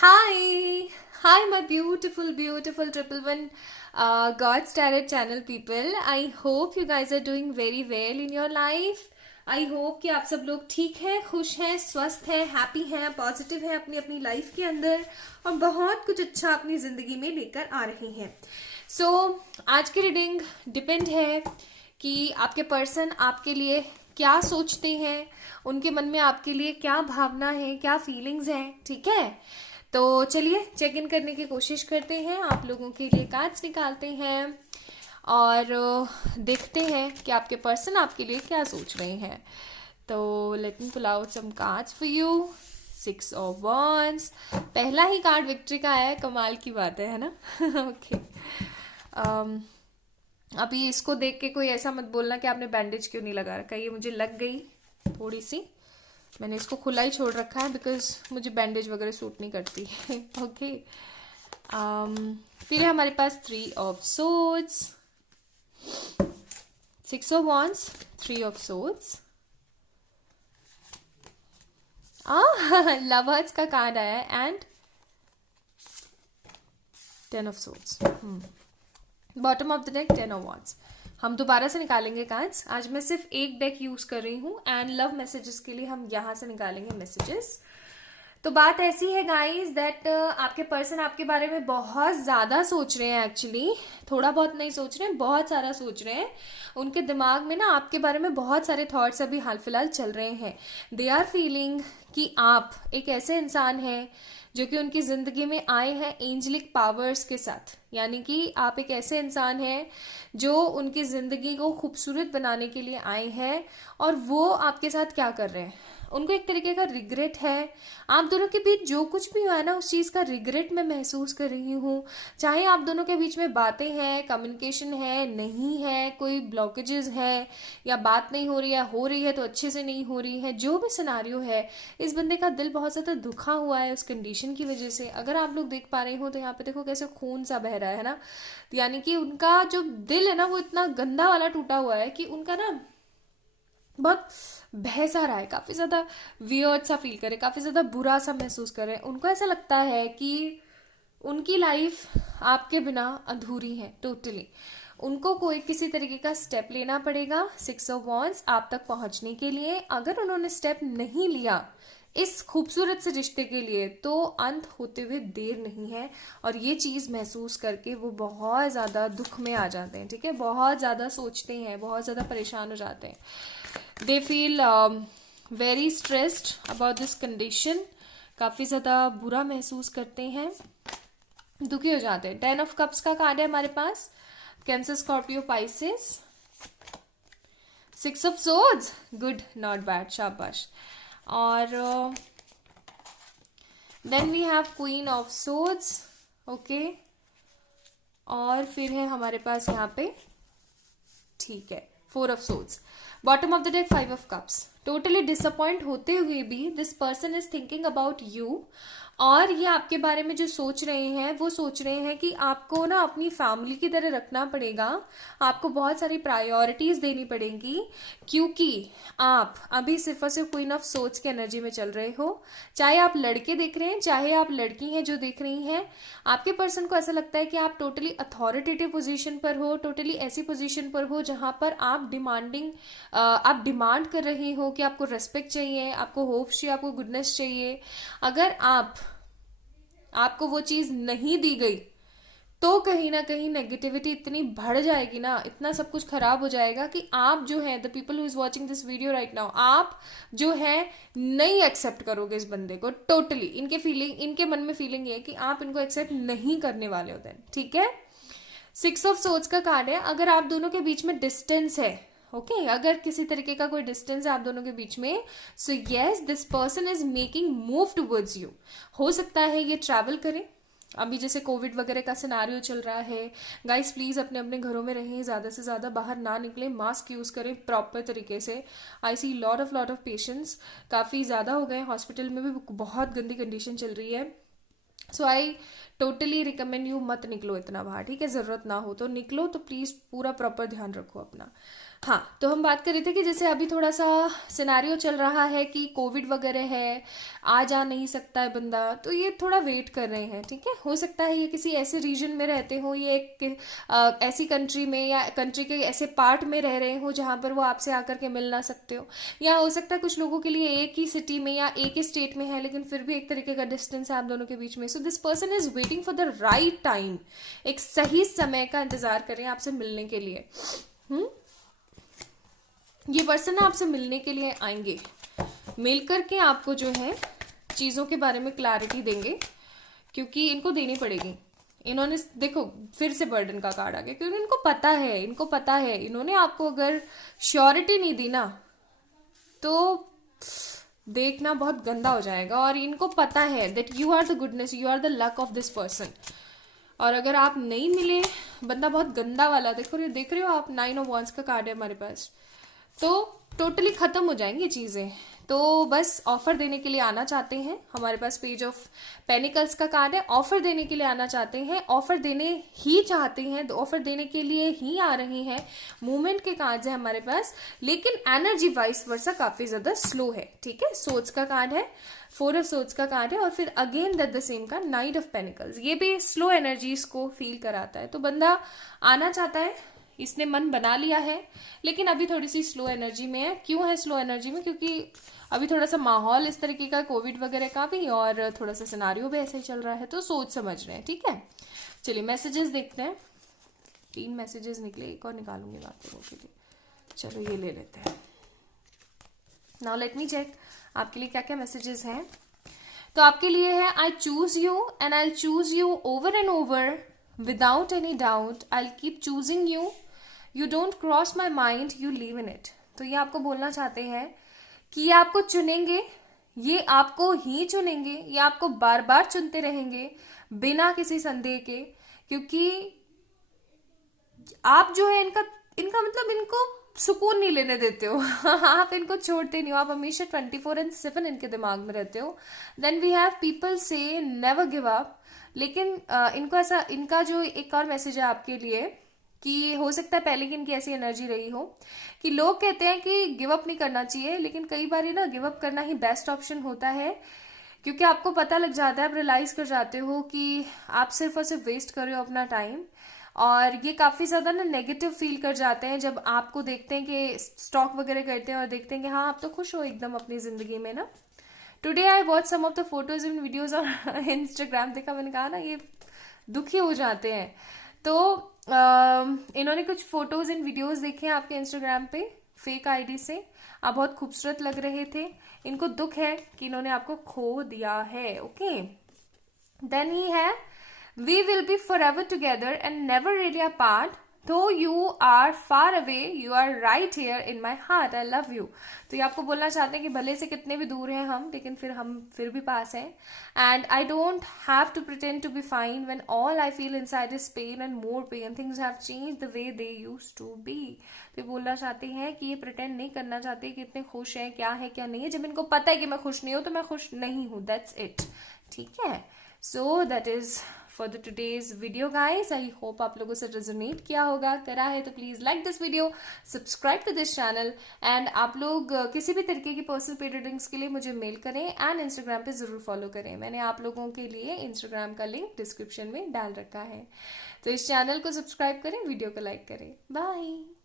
Hi, hi, my beautiful, beautiful triple one God's Tarot channel people. I hope you guys are doing very well in your life. I hope कि आप सब लोग ठीक हैं, खुश हैं, स्वस्थ हैं, हैप्पी हैं, पॉजिटिव हैं अपनी अपनी लाइफ के अंदर और बहुत कुछ अच्छा अपनी जिंदगी में लेकर आ रहे हैं. आज की रीडिंग डिपेंड है कि आपके पर्सन आपके लिए क्या सोचते हैं, उनके मन में आपके लिए क्या भावना है, क्या फीलिंग्स हैं. ठीक है, तो चलिए चेक इन करने की कोशिश करते हैं, आप लोगों के लिए कार्ड्स निकालते हैं और देखते हैं कि आपके पर्सन आपके लिए क्या सोच रहे हैं. तो let me pull out some cards for you. 6 of wands. पहला ही कार्ड विक्ट्री का आया है, कमाल की बात है ना. ओके अभी इसको देख के कोई ऐसा मत बोलना कि आपने बैंडेज क्यों नहीं लगा रखा. ये मुझे लग गई थोड़ी सी, मैंने इसको खुला ही छोड़ रखा है बिकॉज मुझे बैंडेज वगैरह सूट नहीं करती. ओके फिर है हमारे पास 3 of swords, 6 of wands, 3 of swords. Lovers का कार्ड आया है and 10 of swords. Bottom of the deck 10 of wands. हम दोबारा से निकालेंगे कार्ड्स. आज मैं सिर्फ एक डेक यूज कर रही हूँ एंड लव मैसेजेस के लिए हम यहां से निकालेंगे मैसेजेस. तो बात ऐसी है गाइस दैट आपके पर्सन आपके बारे में बहुत ज्यादा सोच रहे हैं. एक्चुअली थोड़ा बहुत नहीं सोच रहे हैं, बहुत सारा सोच रहे हैं. उनके दिमाग में ना आपके बारे में बहुत सारे थॉट्स अभी हाल फिलहाल चल रहे हैं. दे आर फीलिंग कि आप एक ऐसे इंसान हैं जो कि उनकी जिंदगी में आए हैं एंजलिक पावर्स के साथ. यानी कि आप एक ऐसे इंसान हैं जो उनकी जिंदगी को खूबसूरत बनाने के लिए आए हैं. और वो आपके साथ क्या कर रहे हैं, उनको एक तरीके का रिग्रेट है. आप दोनों के बीच जो कुछ भी हुआ है ना, उस चीज का रिग्रेट मैं महसूस कर रही हूँ. चाहे आप दोनों के बीच में बातें हैं, कम्युनिकेशन है, नहीं है, कोई ब्लॉकेजेस है, या बात नहीं हो रही है तो अच्छे से नहीं हो रही है, जो भी सिनारियो है, इस बंदे का दिल बहुत ज्यादा दुखा हुआ है उस कंडीशन की वजह से. अगर आप लोग देख पा रहे हो तो यहाँ पे देखो कैसे खून सा बह रहा है ना. यानी कि उनका जो दिल है ना वो इतना गंदा वाला टूटा हुआ है कि उनका ना बहुत बहसा रहा है, काफी ज्यादा वियर्ड सा फील करे, काफी ज्यादा बुरा सा महसूस करे. उनको ऐसा लगता है कि उनकी लाइफ आपके बिना अधूरी है टोटली. उनको कोई किसी तरीके का स्टेप लेना पड़ेगा 6 ऑफ wands आप तक पहुंचने के लिए. अगर उन्होंने स्टेप नहीं लिया इस खूबसूरत से रिश्ते के लिए तो अंत होते हुए देर नहीं है. और ये चीज महसूस करके वो बहुत ज्यादा दुख में आ जाते हैं. ठीक है, बहुत ज्यादा सोचते हैं, बहुत ज्यादा परेशान हो जाते हैं. They feel very stressed about this condition. काफी ज्यादा बुरा महसूस करते हैं, दुखी हो जाते हैं. 10 ऑफ कप्स का कार्ड है हमारे पास. Cancer, Scorpio, Pisces. 6 of swords, good, not bad, शाबाश. और then we have queen of swords. Okay, और फिर है हमारे पास यहाँ पे, ठीक है, 4 of swords. Bottom of the deck 5 of cups. Totally disappoint होते हुए भी this person is thinking about you. और ये आपके बारे में जो सोच रहे हैं वो सोच रहे हैं कि आपको ना अपनी फैमिली की तरह रखना पड़ेगा, आपको बहुत सारी प्रायोरिटीज देनी पड़ेंगी, क्योंकि आप अभी सिर्फ और सिर्फ क्वीन ऑफ सोच के एनर्जी में चल रहे हो. चाहे आप लड़के देख रहे हैं, चाहे आप लड़की हैं जो देख रही हैं, आपके पर्सन को ऐसा लगता है कि आप टोटली अथॉरिटेटिव पोजीशन पर हो, टोटली ऐसी पोजीशन पर हो जहां पर आप डिमांड कर रहे हो कि आपको रेस्पेक्ट चाहिए, आपको होप चाहिए, आपको गुडनेस चाहिए. अगर आपको वो चीज नहीं दी गई तो कहीं ना कहीं नेगेटिविटी इतनी बढ़ जाएगी ना, इतना सब कुछ खराब हो जाएगा कि आप जो है, the people who is watching this video right now, आप जो है नहीं एक्सेप्ट करोगे इस बंदे को टोटली. इनके मन में फीलिंग ये है कि आप इनको एक्सेप्ट नहीं करने वाले होते हैं. ठीक है, 6 ऑफ swords का कार्ड है. अगर आप दोनों के बीच में डिस्टेंस है, ओके, अगर किसी तरीके का कोई डिस्टेंस है आप दोनों के बीच में, so yes this person is making move towards you. हो सकता है ये ट्रैवल करें. अभी जैसे कोविड वगैरह का सिनारियो चल रहा है, गाइस प्लीज अपने अपने घरों में रहें, ज्यादा से ज्यादा बाहर ना निकलें, मास्क यूज करें प्रॉपर तरीके से. आई सी लॉट ऑफ पेशेंट्स काफी ज्यादा हो गए, हॉस्पिटल में भी बहुत गंदी कंडीशन चल रही है. सो आई टोटली रिकमेंड यू मत निकलो इतना बाहर. ठीक है, जरूरत ना हो तो निकलो, तो प्लीज पूरा प्रॉपर ध्यान रखो अपना. हाँ, तो हम बात कर रहे थे कि जैसे अभी थोड़ा सा सिनारियो चल रहा है कि कोविड वगैरह है, आ जा नहीं सकता है बंदा, तो ये थोड़ा वेट कर रहे हैं, ठीक है। हो सकता है ये किसी ऐसे रीजन में रहते हो, ये एक ऐसी कंट्री में या कंट्री के ऐसे पार्ट में रह रहे हो जहाँ पर वो आपसे आकर के मिल ना सकते हो, या हो सकता है कुछ लोगों के लिए एक ही सिटी में या एक ही स्टेट में है लेकिन फिर भी एक तरीके का डिस्टेंस है आप दोनों के बीच में। So this person is waiting for the right time, एक सही समय का इंतजार कर रहे हैं आपसे मिलने के लिए। ये पर्सन ना आपसे मिलने के लिए आएंगे, मिल करके आपको जो है चीज़ों के बारे में क्लैरिटी देंगे, क्योंकि इनको देनी पड़ेगी। इन्होंने देखो फिर से बर्डन का कार्ड आ गया, क्योंकि इनको पता है इन्होंने आपको अगर श्योरिटी नहीं दी ना तो देखना बहुत गंदा हो जाएगा। और इनको पता है that you are the goodness, you are the luck of this person. और अगर आप नहीं मिले, बंदा बहुत गंदा वाला, देख रहे हो आप 9 ऑफ वांड्स का कार्ड है हमारे पास, तो टोटली खत्म हो जाएंगी चीजें। तो बस ऑफर देने के लिए आना चाहते हैं, हमारे पास पेज ऑफ पेनिकल्स का कार्ड है, ऑफर देने के लिए आना चाहते हैं, ऑफर देने ही चाहते हैं, तो ऑफर देने के लिए ही आ रहे हैं। मूवमेंट के कार्ड है हमारे पास, लेकिन एनर्जी वाइस वर्सा काफी ज्यादा स्लो है, ठीक है। सोच का कार्ड है, 4 ऑफ सोच का कार्ड है, और फिर अगेन दैट द सेम का नाइट ऑफ पेनिकल्स, ये भी स्लो एनर्जीज को फील कराता है। तो बंदा आना चाहता है, इसने मन बना लिया है, लेकिन अभी थोड़ी सी स्लो एनर्जी में है। क्यों है स्लो एनर्जी में? क्योंकि अभी थोड़ा सा माहौल इस तरीके का कोविड वगैरह का भी, और थोड़ा सा सिनारियो भी ऐसे ही चल रहा है, तो सोच समझ रहे हैं, ठीक है। चलिए मैसेजेस देखते हैं। 3 मैसेजेस निकले, एक और निकालूंगी बात लोगों के लिए। चलो ये ले लेते हैं। नाउ लेट मी चेक आपके लिए क्या क्या मैसेजेस हैं। तो आपके लिए है, I choose you and I choose you over and over without any doubt, I'll keep choosing you, you don't cross my mind, you live in it। तो ये आपको बोलना चाहते हैं कि ये आपको चुनेंगे, ये आपको ही चुनेंगे, ये आपको बार बार चुनते रहेंगे बिना किसी संदेह के, क्योंकि आप जो है इनका इनका मतलब इनको सुकून नहीं लेने देते हो आप इनको छोड़ते नहीं हो, आप हमेशा 24/7 इनके दिमाग में रहते हो। देन वी हैव पीपल से नेवर गिव अप, लेकिन इनको ऐसा, इनका जो एक और मैसेज है आपके लिए कि हो सकता है पहले की इनकी ऐसी एनर्जी रही हो कि लोग कहते हैं कि गिव अप नहीं करना चाहिए, लेकिन कई बार ना गिव अप करना ही बेस्ट ऑप्शन होता है, क्योंकि आपको पता लग जाता है, आप रियलाइज कर जाते हो कि आप सिर्फ और सिर्फ वेस्ट कर रहे हो अपना टाइम। और ये काफी ज्यादा ना नेगेटिव फील कर जाते हैं जब आपको देखते हैं कि स्टॉक वगैरह करते हैं और देखते हैं कि हाँ आप तो खुश हो एकदम अपनी जिंदगी में ना। Today I watch some of the photos and videos on Instagram, देखा मैंने कहा ना ये दुखी हो जाते हैं। तो इन्होंने कुछ फोटोज एंड वीडियोज देखे हैं आपके इंस्टाग्राम पे फेक आईडी से, आप बहुत खूबसूरत लग रहे थे, इनको दुख है कि इन्होंने आपको खो दिया है। ओके, देन ही है, we will be for ever together and never really apart, though you are far away you are right here in my heart, I love you। तो ये आपको बोलना चाहते हैं कि भले से कितने भी दूर हैं हम, लेकिन हम फिर भी पास हैं। and I don't have to pretend to be fine when all I feel inside is pain and more pain, things have changed the way they used to be। तो ये बोलना चाहते हैं कि ये प्रिटेंड नहीं करना चाहते कि इतने खुश हैं, क्या है क्या नहीं है, जब इनको पता है कि मैं खुश नहीं हूं तो मैं खुश नहीं हूं, दैट्स इट, ठीक है। So that is for the today's video guys, I hope आप लोगों से रेजोनेट किया होगा, करा है तो please like this video, subscribe to this channel, and आप लोग किसी भी तरीके की पर्सनल पेड रीडिंग्स के लिए मुझे मेल करें एंड इंस्टाग्राम पे जरूर फॉलो करें। मैंने आप लोगों के लिए इंस्टाग्राम का लिंक डिस्क्रिप्शन में डाल रखा है, तो इस चैनल को सब्सक्राइब करें, वीडियो को लाइक करें। बाय।